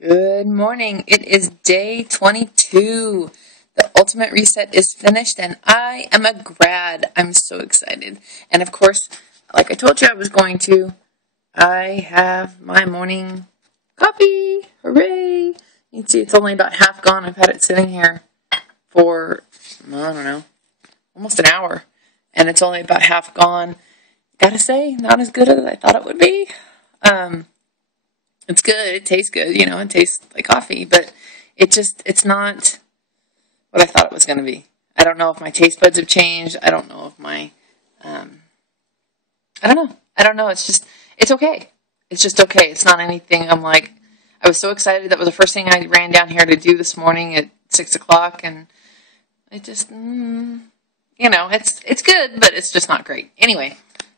Good morning. It is day 22. The ultimate reset is finished and I am a grad. I'm so excited. And of course, like I told you I was going to, I have my morning coffee. Hooray! You can see it's only about half gone. I've had it sitting here for, I don't know, almost an hour. And it's only about half gone. Gotta say, not as good as I thought it would be. It's good. It tastes good. It tastes like coffee, but it's not what I thought it was going to be. I don't know if my taste buds have changed. I don't know if I don't know. I don't know. It's okay. It's just okay. It's not anything. I was so excited. That was the first thing I ran down here to do this morning at 6 o'clock, and it just, it's good, but it's just not great. Anyway,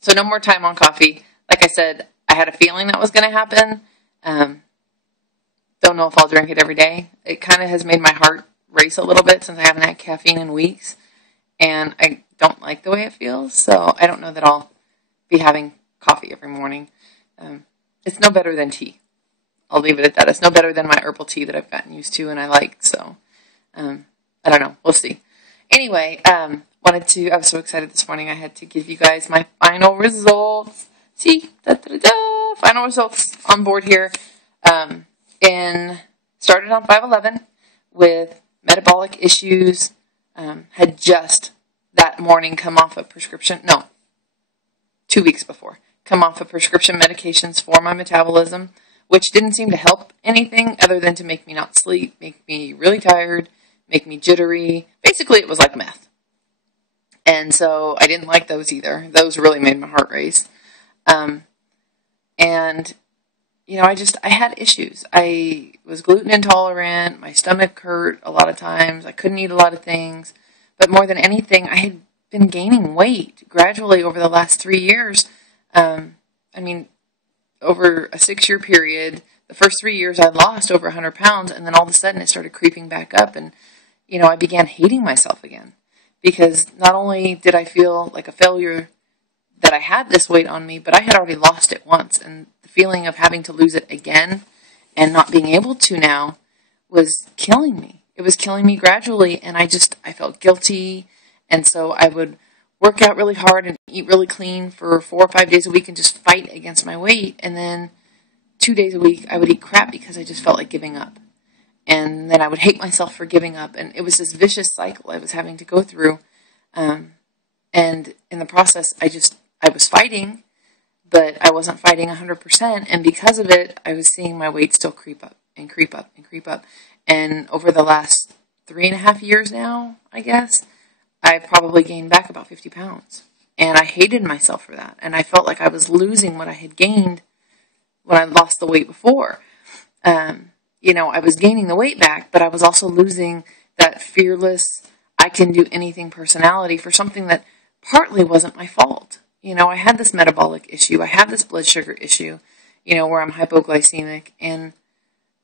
so no more time on coffee. Like I said, I had a feeling that was going to happen. Don't know if I'll drink it every day. It kind of has made my heart race a little bit since I haven't had caffeine in weeks, and I don't like the way it feels, so I don't know that I'll be having coffee every morning. It's no better than tea. I'll leave it at that. It's no better than my herbal tea that I've gotten used to and I like, so I don't know. We'll see. Anyway, I was so excited this morning I had to give you guys my final results. See? Final results on board here. Started on 5/11 with metabolic issues. Had just that morning come off a prescription. No, 2 weeks before. Come off of prescription medications for my metabolism, which didn't seem to help anything other than to make me not sleep, make me really tired, make me jittery. Basically, it was like meth. And so I didn't like those either. Those really made my heart race. I had issues. I was gluten intolerant. My stomach hurt a lot of times. I couldn't eat a lot of things. But more than anything, I had been gaining weight gradually over the last 3 years. Over a 6-year period, the first 3 years I lost over 100 pounds, and then all of a sudden it started creeping back up, and, I began hating myself again. Because not only did I feel like a failure that I had this weight on me, but I had already lost it once, and the feeling of having to lose it again and not being able to now was killing me. It was killing me gradually, and I felt guilty, and so I would work out really hard and eat really clean for 4 or 5 days a week and just fight against my weight, and then 2 days a week I would eat crap because I just felt like giving up. And then I would hate myself for giving up, and it was this vicious cycle I was having to go through, and in the process I was fighting, but I wasn't fighting 100%, and because of it, I was seeing my weight still creep up and creep up and creep up. And over the last 3.5 years now, I guess, I've probably gained back about 50 pounds. And I hated myself for that, and I felt like I was losing what I had gained when I lost the weight before. I was gaining the weight back, but I was also losing that fearless, I can do anything personality for something that partly wasn't my fault. I had this metabolic issue. I had this blood sugar issue, where I'm hypoglycemic, and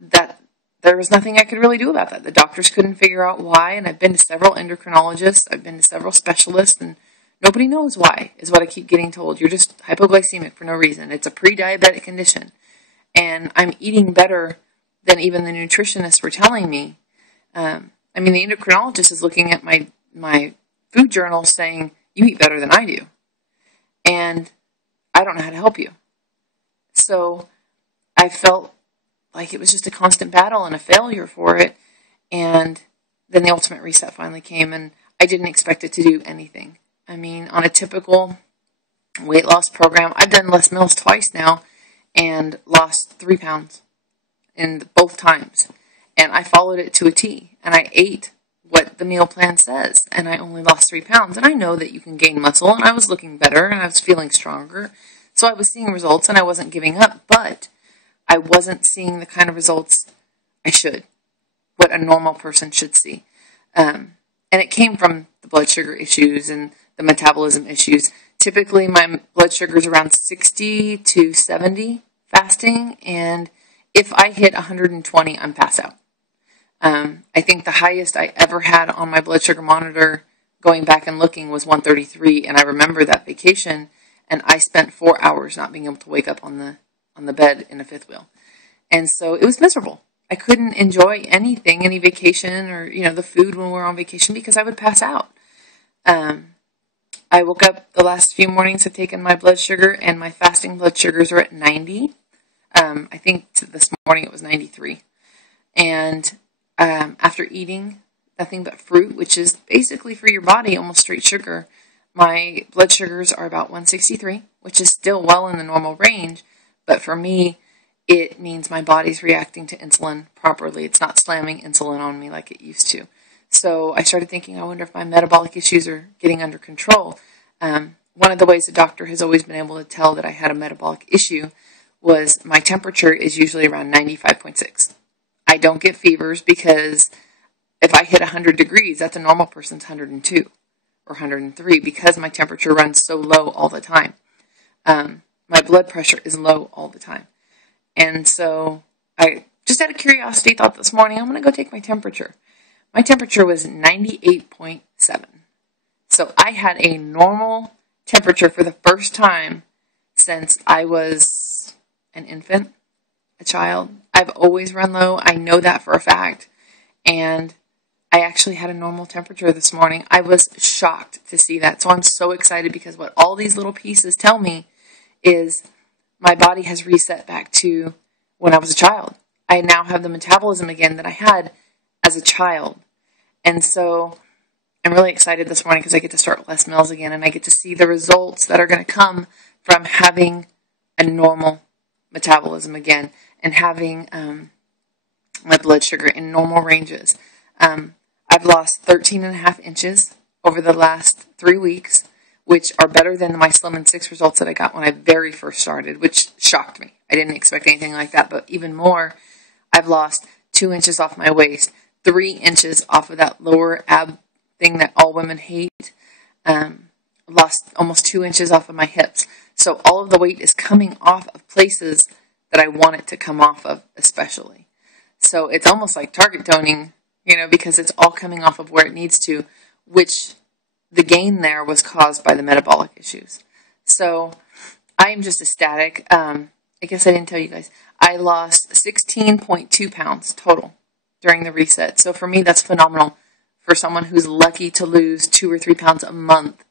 that there was nothing I could really do about that. The doctors couldn't figure out why, and I've been to several endocrinologists. I've been to several specialists, and nobody knows why, is what I keep getting told. You're just hypoglycemic for no reason. It's a pre-diabetic condition, and I'm eating better than even the nutritionists were telling me. The endocrinologist is looking at my food journal saying, you eat better than I do. And I don't know how to help you. So I felt like it was just a constant battle and a failure for it. And then the ultimate reset finally came, and I didn't expect it to do anything. On a typical weight loss program, I've done Les Mills twice now and lost 3 pounds in both times. And I followed it to a T, and I ate what the meal plan says, and I only lost 3 pounds. And I know that you can gain muscle, and I was looking better, and I was feeling stronger. So I was seeing results, and I wasn't giving up, but I wasn't seeing the kind of results I should, what a normal person should see. And it came from the blood sugar issues and the metabolism issues. Typically, my blood sugar is around 60 to 70 fasting, and if I hit 120, I'm pass out. I think the highest I ever had on my blood sugar monitor, going back and looking, was 133, and I remember that vacation, and I spent 4 hours not being able to wake up on the bed in a fifth wheel. And so it was miserable. I couldn't enjoy anything, any vacation or, the food when we were on vacation because I would pass out. I woke up the last few mornings, have taken my blood sugar, and my fasting blood sugars are at 90. I think this morning it was 93. And after eating nothing but fruit, which is basically for your body almost straight sugar, my blood sugars are about 163, which is still well in the normal range. But for me, it means my body's reacting to insulin properly. It's not slamming insulin on me like it used to. So I started thinking, I wonder if my metabolic issues are getting under control. One of the ways the doctor has always been able to tell that I had a metabolic issue was my temperature is usually around 95.6. I don't get fevers because if I hit 100 degrees, that's a normal person's 102 or 103 because my temperature runs so low all the time. My blood pressure is low all the time. And so I just out of curiosity thought this morning, I'm going to go take my temperature. My temperature was 98.7. So I had a normal temperature for the first time since I was an infant, a child. I've always run low. I know that for a fact. And I actually had a normal temperature this morning. I was shocked to see that. So I'm so excited because what all these little pieces tell me is my body has reset back to when I was a child. I now have the metabolism again that I had as a child. And so I'm really excited this morning because I get to start less meals again and I get to see the results that are going to come from having a normal metabolism again and having my blood sugar in normal ranges. I've lost 13.5 inches over the last 3 weeks, which are better than my Slim and 6 results that I got when I very first started, which shocked me. I didn't expect anything like that, but even more, I've lost 2 inches off my waist, 3 inches off of that lower ab thing that all women hate. Lost almost 2 inches off of my hips. So all of the weight is coming off of places that I want it to come off of, especially. So it's almost like target toning, because it's all coming off of where it needs to, which the gain there was caused by the metabolic issues. So I am just ecstatic. I guess I didn't tell you guys. I lost 16.2 pounds total during the reset. So for me, that's phenomenal. For someone who's lucky to lose 2 or 3 pounds a month,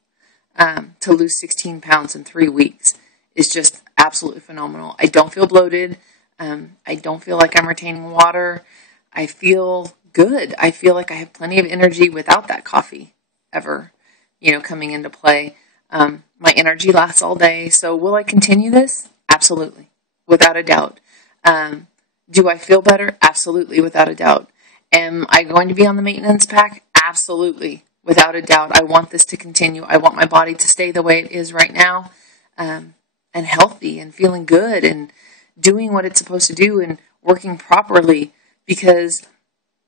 to lose 16 pounds in 3 weeks is just absolutely phenomenal. I don't feel bloated. I don't feel like I'm retaining water. I feel good. I feel like I have plenty of energy without that coffee ever, coming into play. My energy lasts all day. So will I continue this? Absolutely. Without a doubt. Do I feel better? Absolutely. Without a doubt. Am I going to be on the maintenance pack? Absolutely. Without a doubt. I want this to continue. I want my body to stay the way it is right now, and healthy and feeling good and doing what it's supposed to do and working properly, because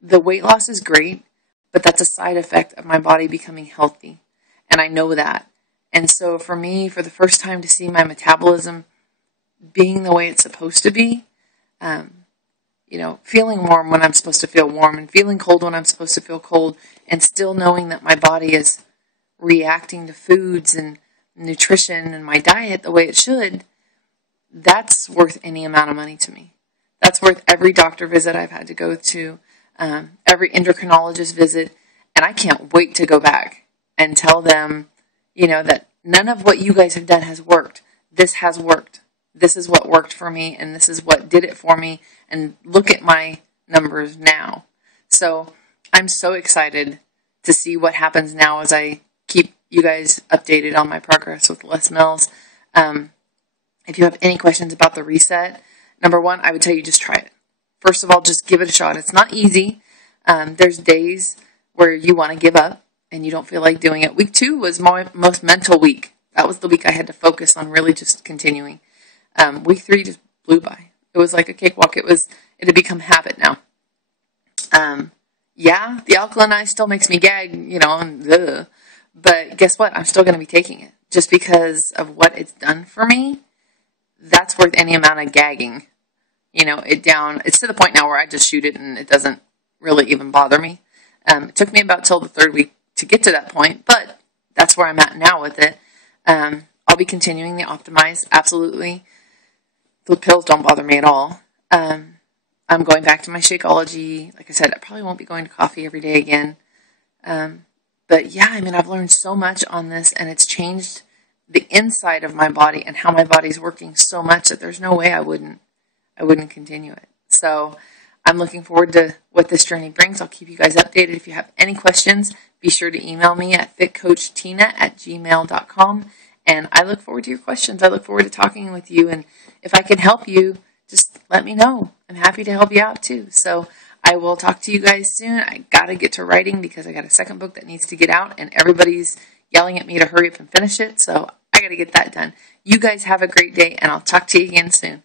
the weight loss is great, but that's a side effect of my body becoming healthy. And I know that. And so for me, for the first time to see my metabolism being the way it's supposed to be, feeling warm when I'm supposed to feel warm and feeling cold when I'm supposed to feel cold, and still knowing that my body is reacting to foods and nutrition and my diet the way it should, that's worth any amount of money to me. That's worth every doctor visit I've had to go to, every endocrinologist visit, and I can't wait to go back and tell them, that none of what you guys have done has worked. This has worked. This is what worked for me, and this is what did it for me, and look at my numbers now. So I'm so excited to see what happens now as I keep you guys updated on my progress with Les Mills. If you have any questions about the reset, number one, I would tell you just try it. First of all, just give it a shot. It's not easy. There's days where you want to give up and you don't feel like doing it. Week 2 was my most mental week. That was the week I had to focus on really just continuing. Week 3 just blew by. It was like a cakewalk. It had become habit now. Yeah, the alkaline ice still makes me gag, but guess what? I'm still going to be taking it just because of what it's done for me. That's worth any amount of gagging, it down. It's to the point now where I just shoot it and it doesn't really even bother me. It took me about till the 3rd week to get to that point, but that's where I'm at now with it. I'll be continuing the Optimize, absolutely. The pills don't bother me at all. I'm going back to my Shakeology. Like I said, I probably won't be going to coffee every day again. But yeah, I mean, I've learned so much on this, and it's changed the inside of my body and how my body's working so much that there's no way I wouldn't continue it. So I'm looking forward to what this journey brings. I'll keep you guys updated. If you have any questions, be sure to email me at fitcoachtina@gmail.com. And I look forward to your questions. I look forward to talking with you. And if I can help you, just let me know. I'm happy to help you out too. So I will talk to you guys soon. I got to get to writing because I got a second book that needs to get out, and everybody's yelling at me to hurry up and finish it. So I got to get that done. You guys have a great day, and I'll talk to you again soon.